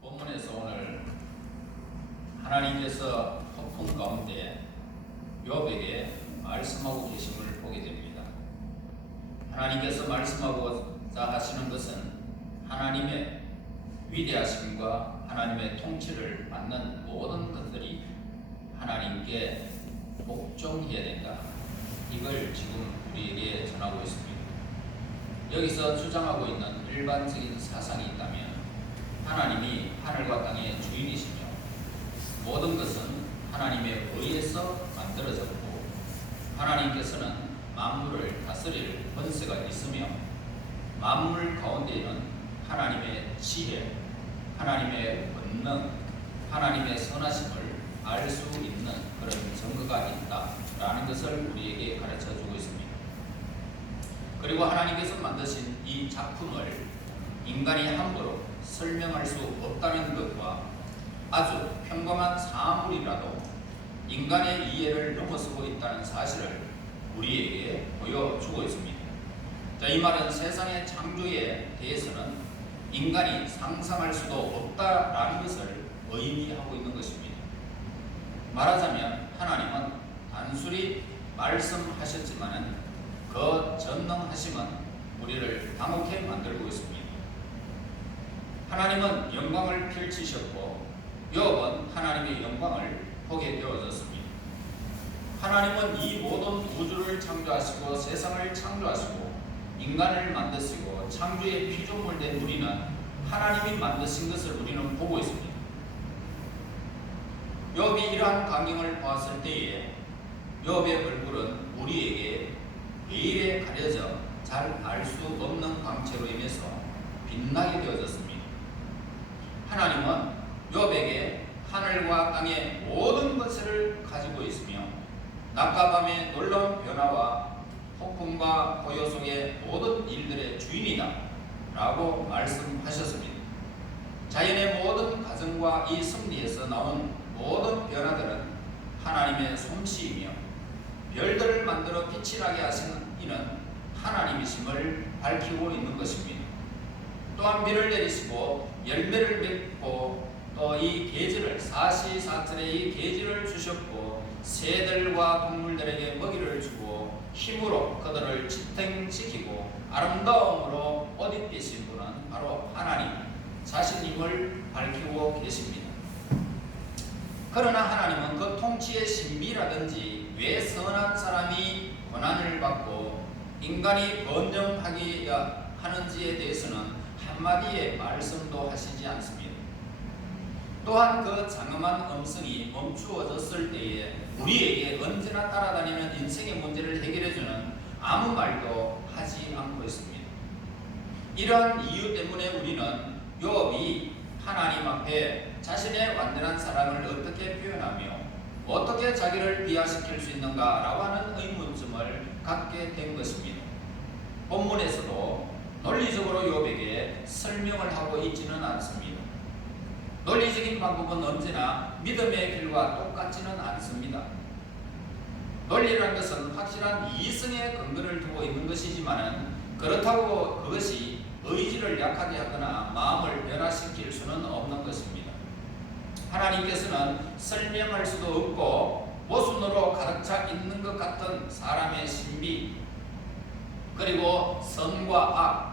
본문에서 오늘 하나님께서 폭풍 가운데 욥에게 말씀하고 계심을 보게 됩니다. 하나님께서 말씀하고자 하시는 것은 하나님의 위대하심과 하나님의 통치를 받는 모든 것들이 하나님께 복종해야 된다. 이걸 지금 우리에게 전하고 있습니다. 여기서 주장하고 있는 일반적인 사상이 있다면 하나님이 하늘과 땅의 주인이시며 모든 것은 하나님의 의에서 만들어졌고 하나님께서는 만물을 다스릴 권세가 있으며 만물 가운데에는 하나님의 지혜, 하나님의 권능, 하나님의 선하심을 알 수 있는 그런 증거가 있다라는 것을 우리에게 가르쳐 주고 있습니다. 그리고 하나님께서 만드신 이 작품을 인간이 함부로 설명할 수 없다는 것과 아주 평범한 사물이라도 인간의 이해를 넘어서고 있다는 사실을 우리에게 보여주고 있습니다. 자, 이 말은 세상의 창조에 대해서는 인간이 상상할 수도 없다라는 것을 의미하고 있는 것입니다. 말하자면 하나님은 단순히 말씀하셨지만은 그 전능하심은 우리를 당혹해 만들고 있습니다. 하나님은 영광을 펼치셨고 욥은 하나님의 영광을 보게 되어졌습니다. 하나님은 이 모든 우주를 창조하시고 세상을 창조하시고 인간을 만드시고 창조의 피조물 된 우리는 하나님이 만드신 것을 우리는 보고 있습니다. 욥이 이러한 광경을 보았을 때에 욥의 얼굴은 우리에게 베일에 가려져 잘 알 수 없는 광채로 임해서 빛나게 되어졌습니다. 하나님은 욥에게 하늘과 땅의 모든 것을 가지고 있으며 낮과 밤의 놀라운 변화와 폭풍과 고요 속의 모든 일들의 주인이다 라고 말씀하셨습니다. 자연의 모든 과정과 이 승리에서 나온 모든 변화들은 하나님의 솜씨이며 별들을 만들어 빛이 나게 하시는 이는 하나님이심을 밝히고 있는 것입니다. 또한 비를 내리시고 열매를 맺고 또 이 계절을 사시사철에 이 계절을 주셨고 새들과 동물들에게 먹이를 주고 힘으로 그들을 지탱시키고 아름다움으로 옷 입히신 분은 바로 하나님 자신임을 밝히고 계십니다. 그러나 하나님은 그 통치의 신비라든지 왜 선한 사람이 고난을 받고 인간이 번영하기야 하는지에 대해서는 한마디의 말씀도 하시지 않습니다. 또한 그 장엄한 음성이 멈추어졌을 때에 우리에게 언제나 따라다니는 인생의 문제를 해결해주는 아무 말도 하지 않고 있습니다. 이러한 이유 때문에 우리는 욥이 하나님 앞에 자신의 완전한 사랑을 어떻게 표현하며 어떻게 자기를 비하시킬 수 있는가라고 하는 의문점을 갖게 된 것입니다. 본문에서도 논리적으로 욥에게 설명을 하고 있지는 않습니다. 논리적인 방법은 언제나 믿음의 길과 똑같지는 않습니다. 논리라는 것은 확실한 이성의 근거를 두고 있는 것이지만은 그렇다고 그것이 의지를 약하게 하거나 마음을 변화시킬 수는 없는 것입니다. 하나님께서는 설명할 수도 없고 모순으로 가득 차 있는 것 같은 사람의 신비 그리고 선과 악,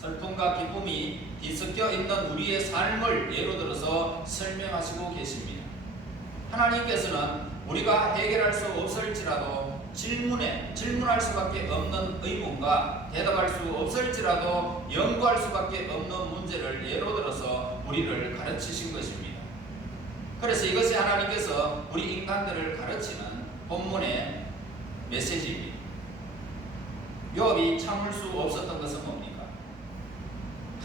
슬픔과 기쁨이 뒤섞여 있는 우리의 삶을 예로 들어서 설명하시고 계십니다. 하나님께서는 우리가 해결할 수 없을지라도 질문에 질문할 수밖에 없는 의문과 대답할 수 없을지라도 연구할 수밖에 없는 문제를 예로 들어서 우리를 가르치신 것입니다. 그래서 이것이 하나님께서 우리 인간들을 가르치는 본문의 메시지입니다. 욥이 참을 수 없었던 것은 뭡니까?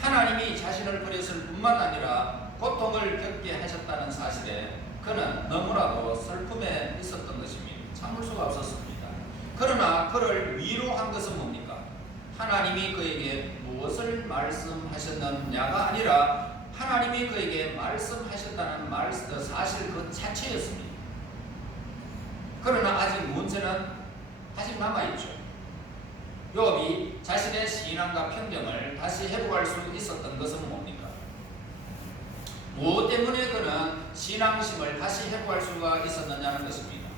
하나님이 자신을 버렸을 뿐만 아니라 고통을 겪게 하셨다는 사실에 그는 너무나도 슬픔에 있었던 것입니다. 참을 수가 없었습니다. 그러나 그를 위로한 것은 뭡니까? 하나님이 그에게 무엇을 말씀하셨느냐가 아니라 하나님이 그에게 말씀하셨다는 말, 그 사실 그 자체였습니다. 그러나 아직 문제는 아직 남아있죠. 욥이 자신의 신앙과 편견을 다시 회복할 수 있었던 것은 뭡니까? 신앙심을 다시 회복할 수가 있었느냐는 것입니다.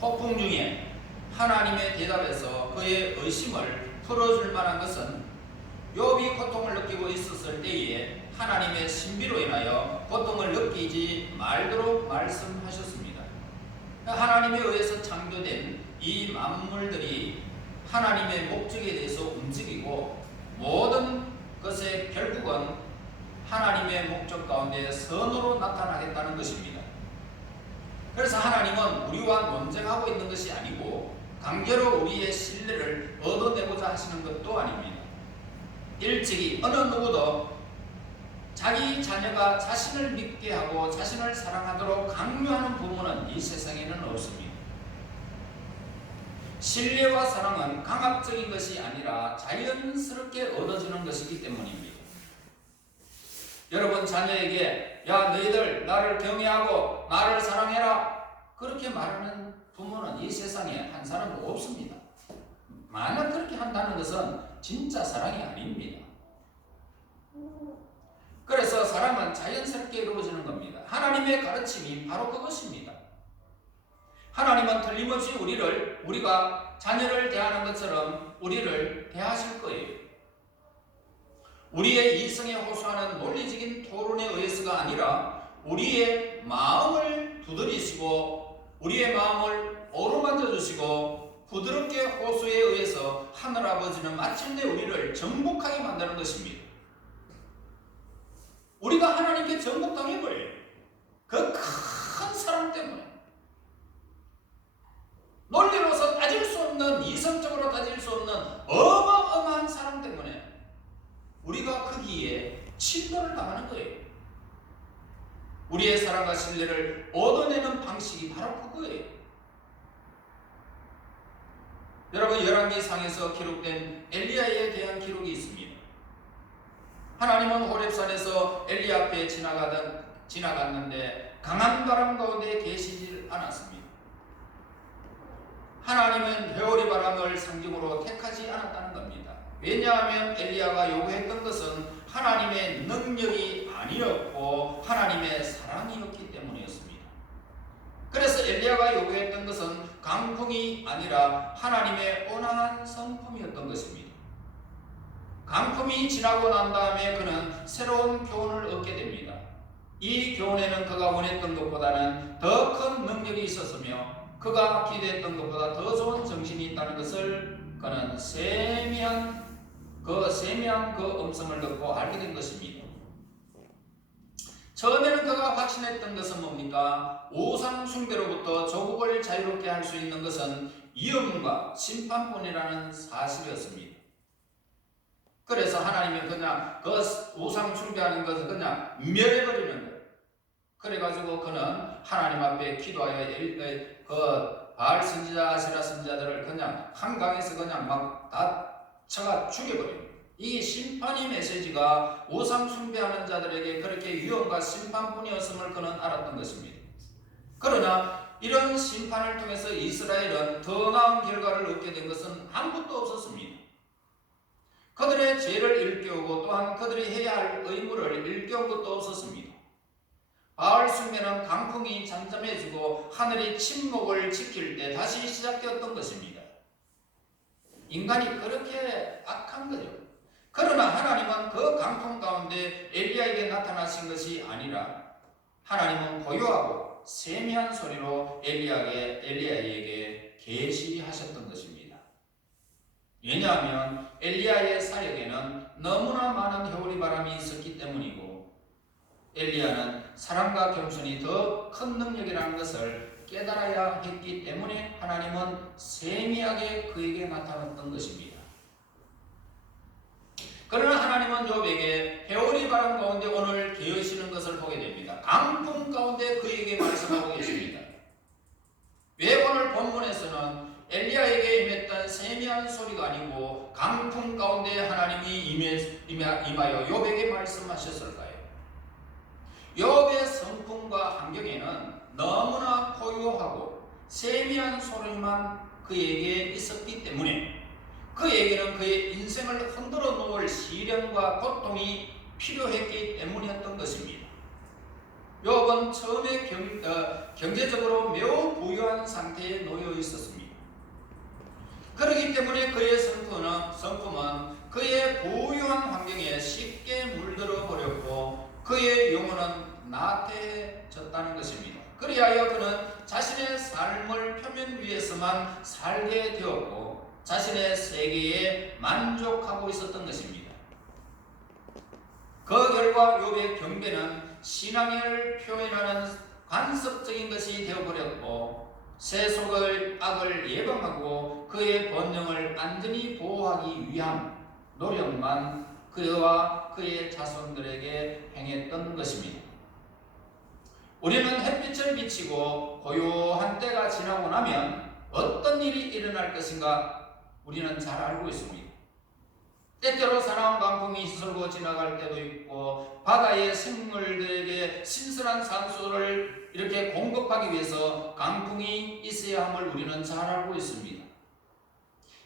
폭풍 중에 하나님의 대답에서 그의 의심을 풀어줄 만한 것은 욥이 고통을 느끼고 있었을 때에 하나님의 신비로 인하여 고통을 느끼지 말도록 말씀하셨습니다. 하나님에 의해서 창조된 이 만물들이 하나님의 목적에 대해서 움직이고 모든 것의 결국은 하나님의 목적 가운데 선으로 나타나겠다는 것입니다. 그래서 하나님은 우리와 논쟁하고 있는 것이 아니고 강제로 우리의 신뢰를 얻어내고자 하시는 것도 아닙니다. 일찍이 어느 누구도 자기 자녀가 자신을 믿게 하고 자신을 사랑하도록 강요하는 부모는 이 세상에는 없습니다. 신뢰와 사랑은 강압적인 것이 아니라 자연스럽게 얻어지는 것이기 때문입니다. 여러분 자녀에게 야 너희들 나를 경외하고 나를 사랑해라 그렇게 말하는 부모는 이 세상에 한 사람도 없습니다. 만약 그렇게 한다는 것은 진짜 사랑이 아닙니다. 그래서 사랑은 자연스럽게 이루어지는 겁니다. 하나님의 가르침이 바로 그것입니다. 하나님은 틀림없이 우리를 우리가 자녀를 대하는 것처럼 우리를 대하실 거예요. 우리의 이성에 호소하는 논리적인 토론에 의해서가 아니라 우리의 마음을 두드리시고 우리의 마음을 어루만져 주시고 부드럽게 호소에 의해서 하늘아버지는 마침내 우리를 정복하게 만드는 것입니다. 우리가 하나님께 정복당해 버려요. 그 큰 사랑 때문에. 논리로서 따질 수 없는, 이성적으로 따질 수 없는 어마어마한 사랑 때문에 우리가 거기에 침노를 당하는 거예요. 우리의 사랑과 신뢰를 얻어내는 방식이 바로 그거예요. 여러분 열왕기상에서 기록된 엘리야에 대한 기록이 있습니다. 하나님은 호렙산에서 엘리 앞에 지나가던 지나갔는데 강한 바람 가운데 계시질 않았습니다. 하나님은 회오리 바람을 상징으로 택하지 않았다는 겁니다. 왜냐하면 엘리야가 요구했던 것은 하나님의 능력이 아니었고 하나님의 사랑이었기 때문이었습니다. 그래서 엘리야가 요구했던 것은 강풍이 아니라 하나님의 온화한 성품이었던 것입니다. 강품이 지나고 난 다음에 그는 새로운 교훈을 얻게 됩니다. 이 교훈에는 그가 원했던 것보다는 더 큰 능력이 있었으며 그가 기대했던 것보다 더 좋은 정신이 있다는 것을 그는 세미한 그 세미한 그 음성을 듣고 알게 된 것입니다. 처음에는 그가 확신했던 것은 뭡니까? 우상 숭배로부터 조국을 자유롭게 할 수 있는 것은 위험과 심판뿐이라는 사실이었습니다. 그래서 하나님은 그냥 그 우상 숭배하는 것을 그냥 멸해버리는 거예요. 그래가지고 그는 하나님 앞에 기도하여 그 바알 선지자, 아세라 선지자들을 그냥 한강에서 그냥 막 다 쳐가 죽여버립니다. 이 심판의 메시지가 우상 숭배하는 자들에게 그렇게 위험과 심판뿐이었음을 그는 알았던 것입니다. 그러나 이런 심판을 통해서 이스라엘은 더 나은 결과를 얻게 된 것은 아무것도 없었습니다. 그들의 죄를 일깨우고 또한 그들이 해야 할 의무를 일깨운 것도 없었습니다. 바알 숭배는 강풍이 잠잠해지고 하늘이 침묵을 지킬 때 다시 시작되었던 것입니다. 인간이 그렇게 악한 거죠. 그러나 하나님은 그 강풍 가운데 엘리야에게 나타나신 것이 아니라 하나님은 고요하고 세미한 소리로 엘리야에게, 엘리야에게 계시하셨던 것입니다. 왜냐하면 엘리야의 사역에는 너무나 많은 겨울이 바람이 있었기 때문이고 엘리야는 사랑과 겸손이 더 큰 능력이라는 것을 깨달아야 했기 때문에 하나님은 세미하게 그에게 나타났던 것입니다. 그러나 하나님은 욥에게 해오리 바람 가운데 오늘 계시는 것을 보게 됩니다. 강풍 가운데 그에게 말씀하고 계십니다. 왜 오늘 본문에서는 엘리야에게 임했던 세미한 소리가 아니고 강풍 가운데 하나님이 임하여 욥에게 말씀하셨을까요? 욥의 성품과 환경에는 너무나 고요하고 세미한 소리만 그에게 있었기 때문에 그에게는 그의 인생을 흔들어 놓을 시련과 고통이 필요했기 때문이었던 것입니다. 욥은 처음에 경, 어, 경제적으로 매우 부유한 상태에 놓여 있었습니다. 그렇기 때문에 그의 성품은, 성품은 그의 부유한 환경에 쉽게 물들어 버렸고 그의 영혼은 나태해졌다는 것입니다. 그리하여 그는 자신의 삶을 표면 위에서만 살게 되었고 자신의 세계에 만족하고 있었던 것입니다. 그 결과 욥의 경배는 신앙을 표현하는 관습적인 것이 되어버렸고 세속의 악을 예방하고 그의 번영을 안전히 보호하기 위한 노력만 그와 그의 자손들에게 행했던 것입니다. 우리는 햇빛을 비치고 고요한 때가 지나고 나면 어떤 일이 일어날 것인가 우리는 잘 알고 있습니다. 때때로 사나운 강풍이 휘슬고 지나갈 때도 있고 바다의 생물들에게 신선한 산소를 이렇게 공급하기 위해서 강풍이 있어야 함을 우리는 잘 알고 있습니다.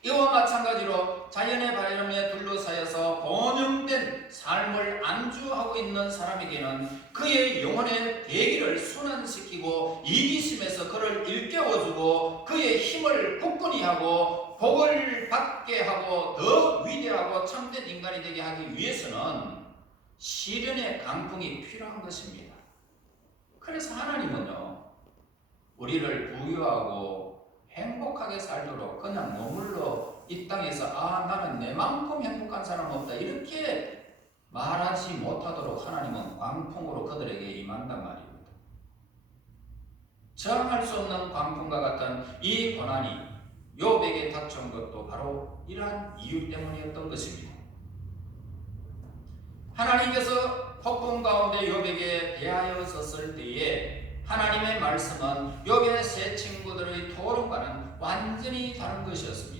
이와 마찬가지로 자연의 바람에 둘러싸여서 번영된 삶을 안주하고 있는 사람에게는 그의 영혼의 대기를 순환시키고 이기심에서 그를 일깨워주고 그의 힘을 굳건히 하고 복을 받게 하고 더 위대하고 참된 인간이 되게 하기 위해서는 시련의 강풍이 필요한 것입니다. 그래서 하나님은요, 우리를 부유하고 행복하게 살도록 그냥 머물러 이 땅에서 아 나는 내만큼 행복한 사람 없다 이렇게 말하지 못하도록 하나님은 광풍으로 그들에게 임한단 말입니다. 저항할 수 없는 광풍과 같은 이 고난이 욥에게 닥쳐온 것도 바로 이러한 이유 때문이었던 것입니다. 하나님께서 폭풍 가운데 욥에게 대하여 섰을 때에 하나님의 말씀은 욥의 세 친구들의 토론과는 완전히 다른 것이었습니다.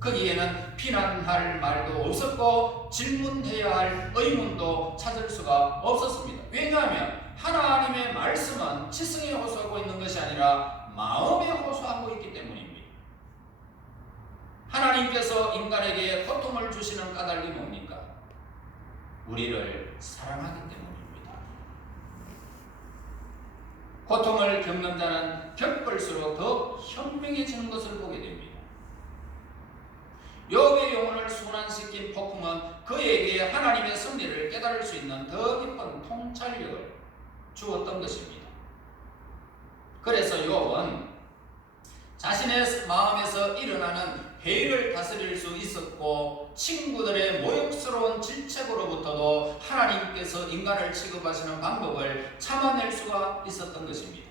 거기에는 비난할 말도 없었고 질문해야 할 의문도 찾을 수가 없었습니다. 왜냐하면 하나님의 말씀은 지성에 호소하고 있는 것이 아니라 마음에 호소하고 있기 때문입니다. 하나님께서 인간에게 고통을 주시는 까닭이 뭡니까? 우리를 사랑하기 때문입니다. 고통을 겪는 자는 겪을수록 더 현명해지는 것을 보게 됩니다. 욥의 영혼을 순환시킨 폭풍은 그에게 하나님의 섭리를 깨달을 수 있는 더 깊은 통찰력을 주었던 것입니다. 그래서 욥은 자신의 마음에서 일어나는 회의를 다스릴 수 있었고 친구들의 모욕스러운 질책으로부터도 하나님께서 인간을 취급하시는 방법을 참아낼 수가 있었던 것입니다.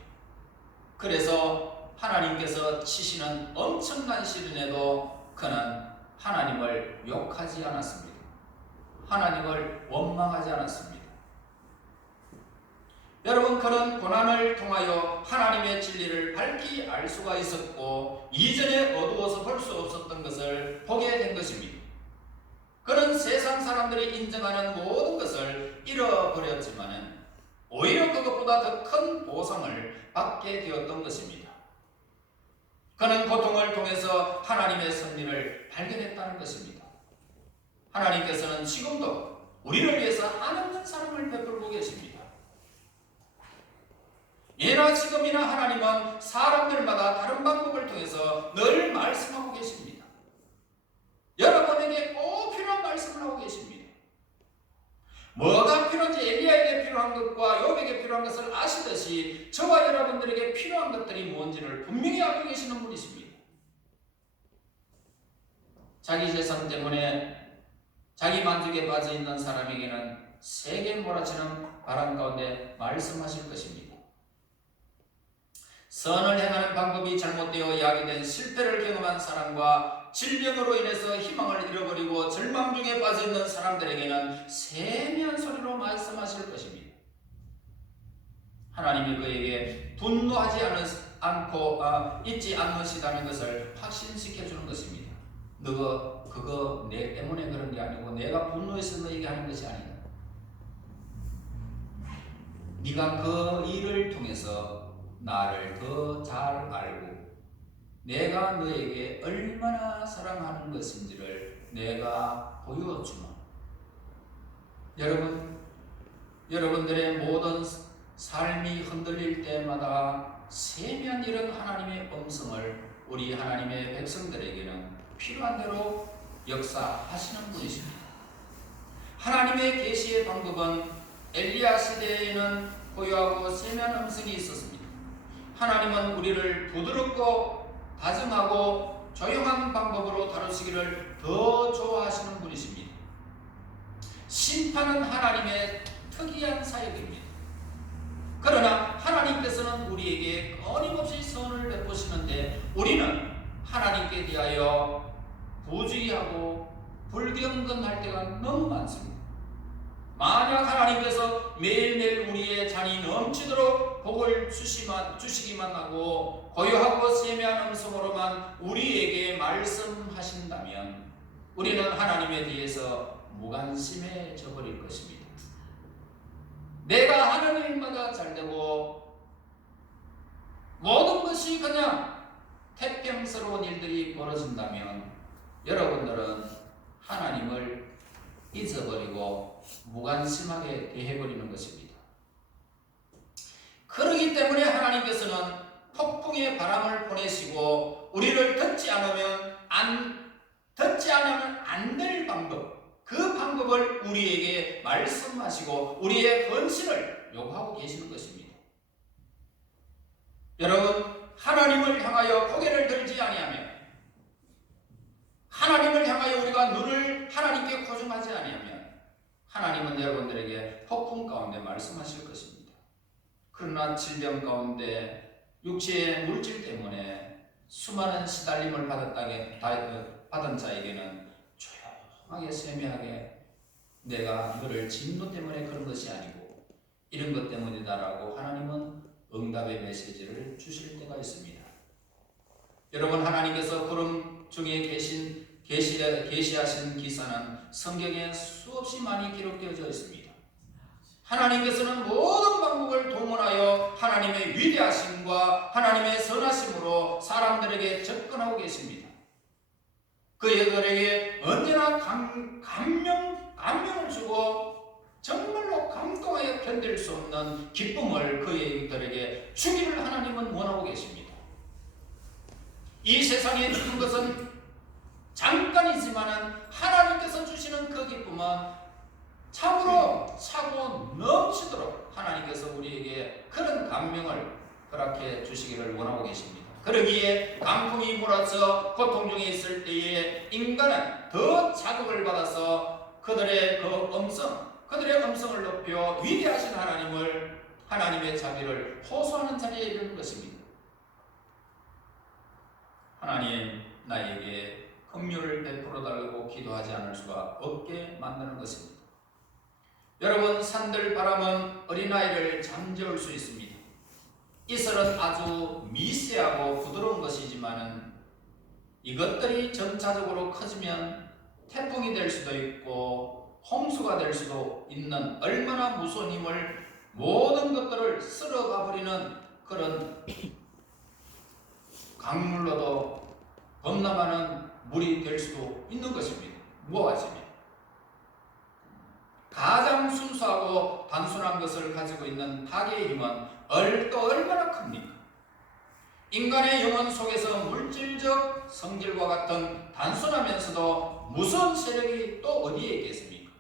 그래서 하나님께서 치시는 엄청난 시련에도 그는 하나님을 욕하지 않았습니다. 하나님을 원망하지 않았습니다. 여러분 그런 고난을 통하여 하나님의 진리를 밝히 알 수가 있었고 이전에 어두워서 볼 수 없었던 것을 보게 된 것입니다. 그는 세상 사람들이 인정하는 모든 것을 잃어버렸지만은 오히려 그것보다 더 큰 보상을 받게 되었던 것입니다. 그는 고통을 통해서 하나님의 섭리를 발견했다는 것입니다. 하나님께서는 지금도 우리를 위해서 하나님 사랑을 베풀고 계십니다. 예나 지금이나 하나님은 사람들마다 다른 방법을 통해서 늘 말씀하고 계십니다. 여러분에게 꼭 필요한 말씀을 하고 계십니다. 뭐가 필요한지 엘리야에게 필요한 것과 욥에게 필요한 것을 아시듯이 저와 여러분들에게 필요한 것들이 뭔지를 분명히 알고 계시는 분이십니다. 자기 재산 때문에 자기 만족에 빠져 있는 사람에게는 세게 몰아치는 바람 가운데 말씀하실 것입니다. 선을 행하는 방법이 잘못되어 야기된 실패를 경험한 사람과 질병으로 인해서 희망을 잃어버리고 절망 중에 빠져 있는 사람들에게는 세미한 소리로 말씀하실 것입니다. 하나님이 그에게 분노하지 않고 아, 잊지 않으시다는 것을 확신시켜 주는 것입니다. 너 그거 내 때문에 그런 게 아니고 내가 분노해서 너에게 하는 것이 아니다. 네가 그 일을 통해서 나를 더 잘 알고 내가 너에게 얼마나 사랑하는 것인지를 내가 보여주마. 여러분, 여러분들의 모든 삶이 흔들릴 때마다 세미한 이런 하나님의 음성을 우리 하나님의 백성들에게는 필요한 대로 역사하시는 분이십니다. 하나님의 계시의 방법은 엘리야 시대에는 고요하고 세미한 음성이 있었습니다. 하나님은 우리를 부드럽고 다정하고 조용한 방법으로 다루시기를 더 좋아하시는 분이십니다. 심판은 하나님의 특이한 사역입니다. 그러나 하나님께서는 우리에게 끊임없이 선을 베푸시는데 우리는 하나님께 대하여 부주의하고 불경건할 때가 너무 많습니다. 만약 하나님께서 매일매일 우리의 잔이 넘치도록 복을 주시만, 주시기만 하고 고요하고 세미한 음성으로만 우리에게 말씀하신다면 우리는 하나님에 대해서 무관심해져 버릴 것입니다. 내가 하는 일마다 잘되고 모든 것이 그냥 태평스러운 일들이 벌어진다면 여러분들은 하나님을 잊어버리고 무관심하게 대해버리는 것입니다. 그러기 때문에 하나님께서는 폭풍의 바람을 보내시고 우리를 듣지 않으면 안 듣지 않으면 안 될 방법 그 방법을 우리에게 말씀하시고 우리의 헌신을 요구하고 계시는 것입니다. 여러분 하나님을 향하여 고개를 들지 아니하면 하나님을 향하여 우리가 눈을 하나님께 고정하지 아니하면 하나님은 여러분들에게 폭풍 가운데 말씀하실 것입니다. 그러나 질병 가운데 육체의 물질 때문에 수많은 시달림을 받았다게 받은 자에게는 조용하게 세미하게 내가 너를 진노 때문에 그런 것이 아니고 이런 것 때문이다라고 하나님은 응답의 메시지를 주실 때가 있습니다. 여러분 하나님께서 구름 중에 계신 계시 계시하신 기사는 성경에 수없이 많이 기록되어져 있습니다. 하나님께서는 모든 방법을 동원하여 하나님의 위대하심과 하나님의 선하심으로 사람들에게 접근하고 계십니다. 그들에게 언제나 감, 감명, 감명을 주고 정말로 감동하여 견딜 수 없는 기쁨을 그들에게 주기를 하나님은 원하고 계십니다. 이 세상에 있는 것은 잠깐이지만은 하나님께서 주시는 그 기쁨은 참으로 차고 넘치도록 하나님께서 우리에게 그런 감명을 허락해 주시기를 원하고 계십니다. 그러기에 강풍이 몰아쳐 고통 중에 있을 때에 인간은 더 자극을 받아서 그들의 그 음성, 그들의 음성을 높여 위대하신 하나님을 하나님의 자비를 호소하는 자리에 이르는 것입니다. 하나님 나에게 긍휼을 베풀어 달라고 기도하지 않을 수가 없게 만드는 것입니다. 여러분 산들 바람은 어린아이를 잠재울 수 있습니다. 이슬은 아주 미세하고 부드러운 것이지만은 이것들이 점차적으로 커지면 태풍이 될 수도 있고 홍수가 될 수도 있는 얼마나 무서운 힘을 모든 것들을 쓸어가 버리는 그런 강물로도 범람하는 물이 될 수도 있는 것입니다. 무엇이며 가장 순수하고 단순한 것을 가지고 있는 닭의 힘은 또 얼마나 큽니까? 인간의 영혼 속에서 물질적 성질과 같은 단순하면서도 무서운 세력이 또 어디에 있겠습니까?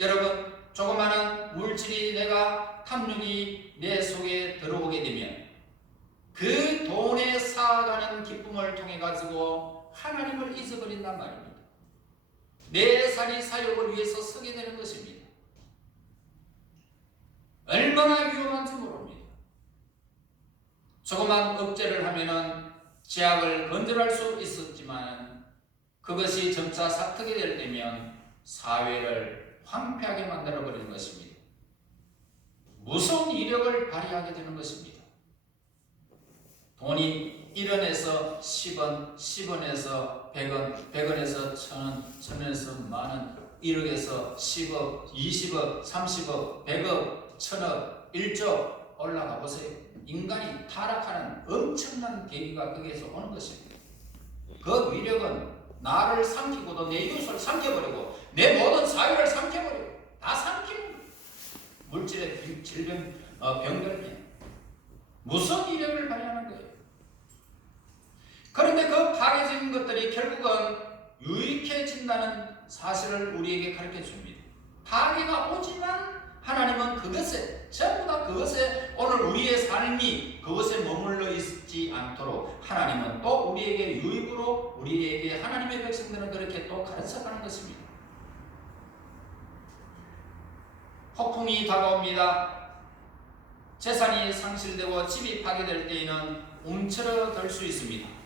여러분, 조그마한 물질이 내가 탐욕이 내 속에 들어오게 되면 그 돈에 쌓아가는 기쁨을 통해 가지고 하나님을 잊어버린단 말입니다. 내 살이 사욕을 위해서 쓰게 되는 것입니다. 얼마나 위험한지 모릅니다. 조그만 억제를 하면은 제약을 건드릴 수 있었지만 그것이 점차 사특이 될 때면 사회를 황폐하게 만들어 버리는 것입니다. 무서운 이력을 발휘하게 되는 것입니다. 돈이 1원에서 10원, 10원에서 100원, 100원에서 1000원, 1000원에서 만원, 1억에서 10억, 20억, 30억, 100억, 1000억, 1조 올라가 보세요. 인간이 타락하는 엄청난 계기가 거기에서 오는 것입니다. 그 위력은 나를 삼키고도 내 이웃을 삼켜버리고 내 모든 사회를 삼켜버리고 다 삼키는 물질의 병- 질병, 어, 병들면 무슨 이력을 발휘하는 거예요. 그런데 그 파괴적인 것들이 결국은 유익해진다는 사실을 우리에게 가르쳐 줍니다. 파괴가 오지만 하나님은 그것에 전부 다 그것에 오늘 우리의 삶이 그것에 머물러 있지 않도록 하나님은 또 우리에게 유익으로 우리에게 하나님의 백성들은 그렇게 또 가르쳐가는 것입니다. 폭풍이 다가옵니다. 재산이 상실되고 집이 파괴될 때에는 움츠러들 수 있습니다.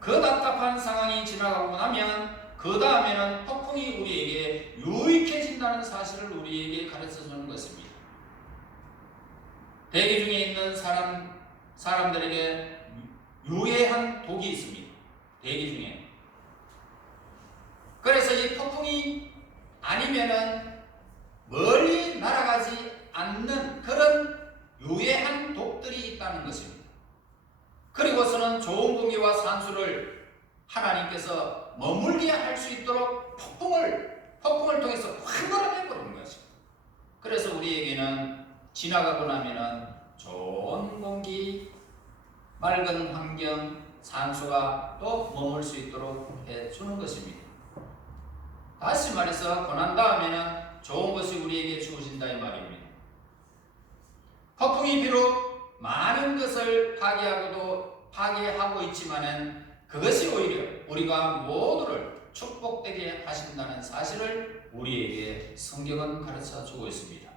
그 답답한 상황이 지나가고 나면 그 다음에는 폭풍이 우리에게 유익해진다는 사실을 우리에게 가르쳐 주는 것입니다. 대기 중에 있는 사람 사람들에게 유해한 독이 있습니다. 대기 중에. 그래서 이 폭풍이 아니면은 멀리 날아가지 않는 그런 유해한 독들이 있다는 것입니다. 그리고서는 좋은 공기와 산수를 하나님께서 머물게 할 수 있도록 폭풍을 폭풍을 통해서 확 몰아내 버리는 것입니다. 그래서 우리에게는 지나가고 나면은 좋은 공기, 맑은 환경, 산수가 또 머물 수 있도록 해 주는 것입니다. 다시 말해서 고난 다음에는 좋은 것이 우리에게 주어진다 이 말입니다. 폭풍이 비록 많은 것을 파괴하고도 파괴하고 있지만은 그것이 오히려 우리가 모두를 축복되게 하신다는 사실을 우리에게 성경은 가르쳐 주고 있습니다.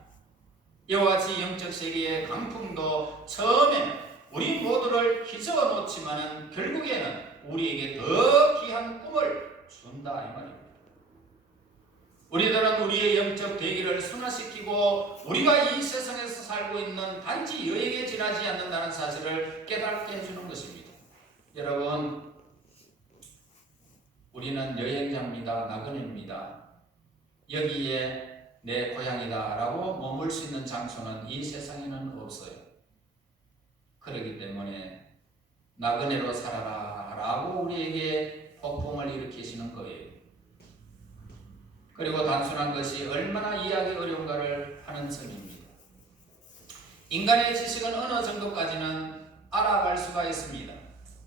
이와 같이 영적 세계의 강풍도 처음에는 우리 모두를 휘저어 놓지만은 결국에는 우리에게 더 귀한 꿈을 준다 이 말입니다. 우리들은 우리의 영적 대기를 순화시키고 우리가 이 세상에서 살고 있는 단지 여행에 지나지 않는다는 사실을 깨닫게 해주는 것입니다. 여러분, 우리는 여행자입니다. 나그네입니다. 여기에 내 고향이다 라고 머물 수 있는 장소는 이 세상에는 없어요. 그렇기 때문에 나그네로 살아라 라고 우리에게 폭풍을 일으키시는 거예요. 그리고 단순한 것이 얼마나 이해하기 어려운가를 하는 점입니다. 인간의 지식은 어느 정도까지는 알아갈 수가 있습니다.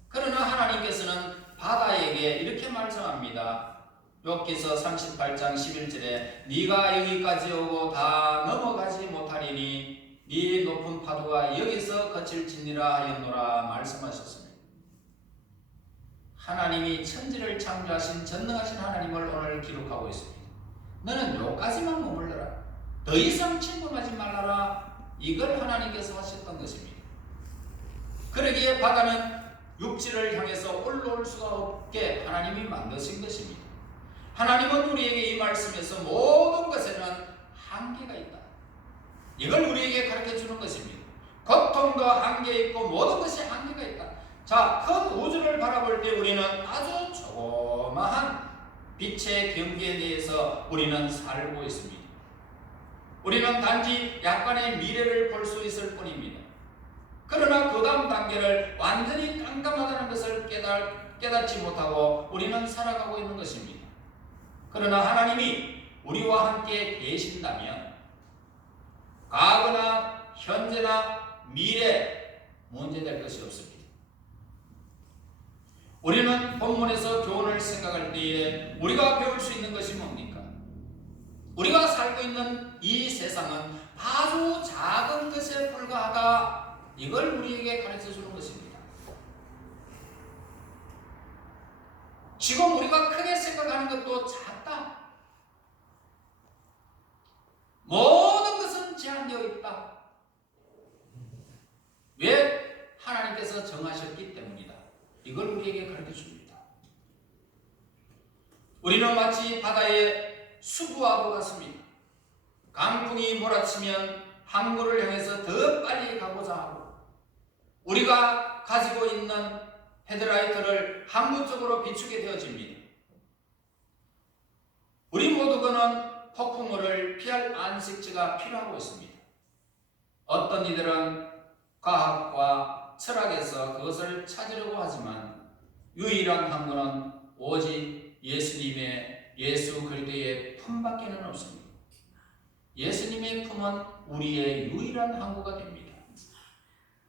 그러나 하나님께서는 바다에게 이렇게 말씀합니다. 욥기서 38장 11절에 네가 여기까지 오고 다 넘어가지 못하리니 네 높은 파도가 여기서 거칠지니라 하였노라 말씀하셨습니다. 하나님이 천지를 창조하신 전능하신 하나님을 오늘 기록하고 있습니다. 너는 요까지만 머물러라. 더 이상 침범하지 말라라. 이걸 하나님께서 하셨던 것입니다. 그러기에 바다는 육지를 향해서 올라올 수가 없게 하나님이 만드신 것입니다. 하나님은 우리에게 이 말씀에서 모든 것에는 한계가 있다. 이걸 우리에게 가르쳐 주는 것입니다. 고통도 한계 있고 모든 것이 한계가 있다. 자, 큰 우주를 바라볼 때 우리는 아주 조그마한 빛의 경계에 대해서 우리는 살고 있습니다. 우리는 단지 약간의 미래를 볼 수 있을 뿐입니다. 그러나 그 다음 단계를 완전히 깜깜하다는 것을 깨달, 깨닫지 못하고 우리는 살아가고 있는 것입니다. 그러나 하나님이 우리와 함께 계신다면 과거나 현재나 미래 문제될 것이 없습니다. 우리는 본문에서 교훈을 생각할 때에 우리가 배울 수 있는 것이 뭡니까? 우리가 살고 있는 이 세상은 아주 작은 것에 불과하다. 이걸 우리에게 가르쳐 주는 것입니다. 지금 우리가 크게 생각하는 것도 작다. 모든 것은 제한되어 있다. 왜? 하나님께서 정하셨기 이걸 우리에게 가르쳐 줍니다. 우리는 마치 바다의 수부하고 같습니다. 강풍이 몰아치면 항구를 향해서 더 빨리 가고자 하고 우리가 가지고 있는 헤드라이트를 항구 쪽으로 비추게 되어집니다. 우리 모두가는 폭풍우를 피할 안식지가 필요하고 있습니다. 어떤 이들은 과학과 철학에서 그것을 찾으려고 하지만 유일한 항구는 오직 예수님의 예수 그리스도의 품밖에는 없습니다. 예수님의 품은 우리의 유일한 항구가 됩니다.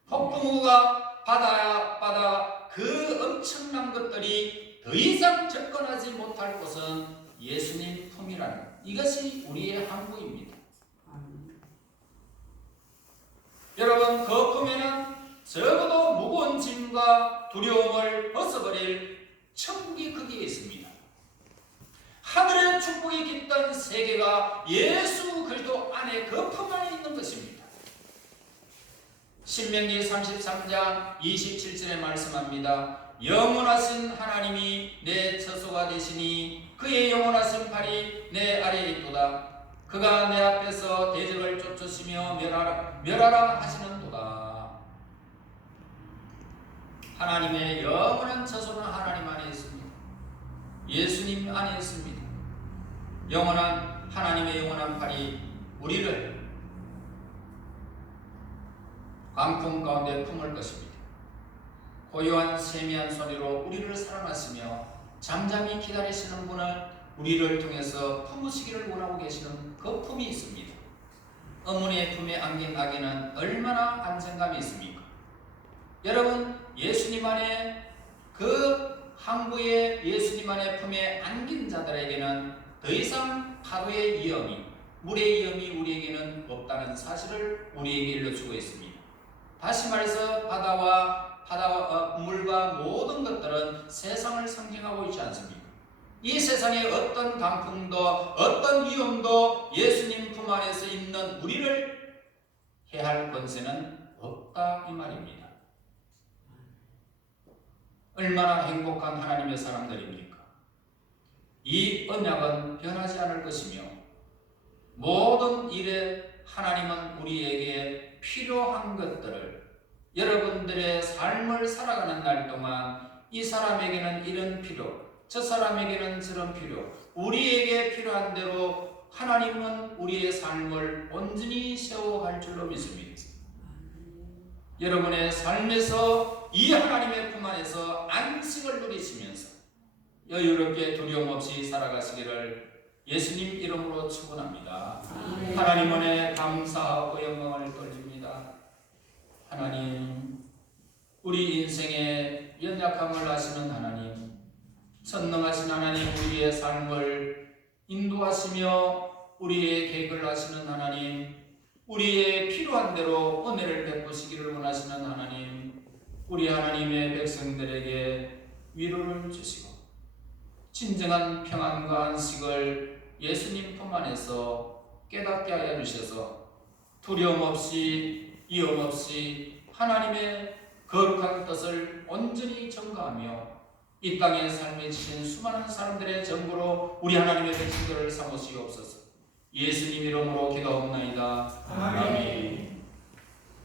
폭풍우가 바다야 바다 그 엄청난 것들이 더 이상 접근하지 못할 곳은 예수님 품이라는 이것이 우리의 항구입니다. 여러분 그 품에는 적어도 무거운 짐과 두려움을 벗어버릴 천국이 거기에 있습니다. 하늘의 축복이 깃든 세계가 예수 그리스도 안에 그 품 안에 있는 것입니다. 신명기 33장 27절에 말씀합니다. 영원하신 하나님이 내 처소가 되시니 그의 영원하신 팔이 내 아래에 있도다. 그가 내 앞에서 대적을 쫓으시며 멸하라, 멸하라 하시는도다. 하나님의 영원한 처소는 하나님 안에 있습니다. 예수님 안에 있습니다. 영원한 하나님의 영원한 팔이 우리를 광풍 가운데 품을 것입니다. 고요한 세미한 소리로 우리를 사랑하시며 잠잠히 기다리시는 분을 우리를 통해서 품으시기를 원하고 계시는 그 품이 있습니다. 어머니의 품에 안긴 아기는 얼마나 안정감이 있습니까? 여러분 예수님 안에 그 항구에 예수님 안에 품에 안긴 자들에게는 더 이상 파도의 위험이 물의 위험이 우리에게는 없다는 사실을 우리에게 일러주고 있습니다. 다시 말해서 바다와 바다와 어, 물과 모든 것들은 세상을 상징하고 있지 않습니까? 이 세상의 어떤 강풍도 어떤 위험도 예수님 품 안에서 있는 우리를 해할 권세는 없다 이 말입니다. 얼마나 행복한 하나님의 사람들입니까? 이 언약은 변하지 않을 것이며 모든 일에 하나님은 우리에게 필요한 것들을 여러분들의 삶을 살아가는 날 동안 이 사람에게는 이런 필요, 저 사람에게는 저런 필요, 우리에게 필요한 대로 하나님은 우리의 삶을 온전히 세워갈 줄로 믿습니다. 여러분의 삶에서 이 하나님의 품 안에서 안식을 누리시면서 여유롭게 두려움 없이 살아가시기를 예수님 이름으로 축원합니다. 하나님 은혜 감사하고 영광을 돌립니다. 하나님, 우리 인생의 연약함을 아시는 하나님, 선능하신 하나님 우리의 삶을 인도하시며 우리의 계획을 하시는 하나님, 우리의 필요한 대로 은혜를 베푸시기를 원하시는 하나님, 우리 하나님의 백성들에게 위로를 주시고 진정한 평안과 안식을 예수님 품 안에서 깨닫게 하여 주셔서 두려움 없이 위험 없이 하나님의 거룩한 뜻을 온전히 전가하며 이 땅에 삶에 지신 수많은 사람들의 전부로 우리 하나님의 백성들을 삼으시옵소서. 예수님 이름으로 기도하옵나이다. 아멘.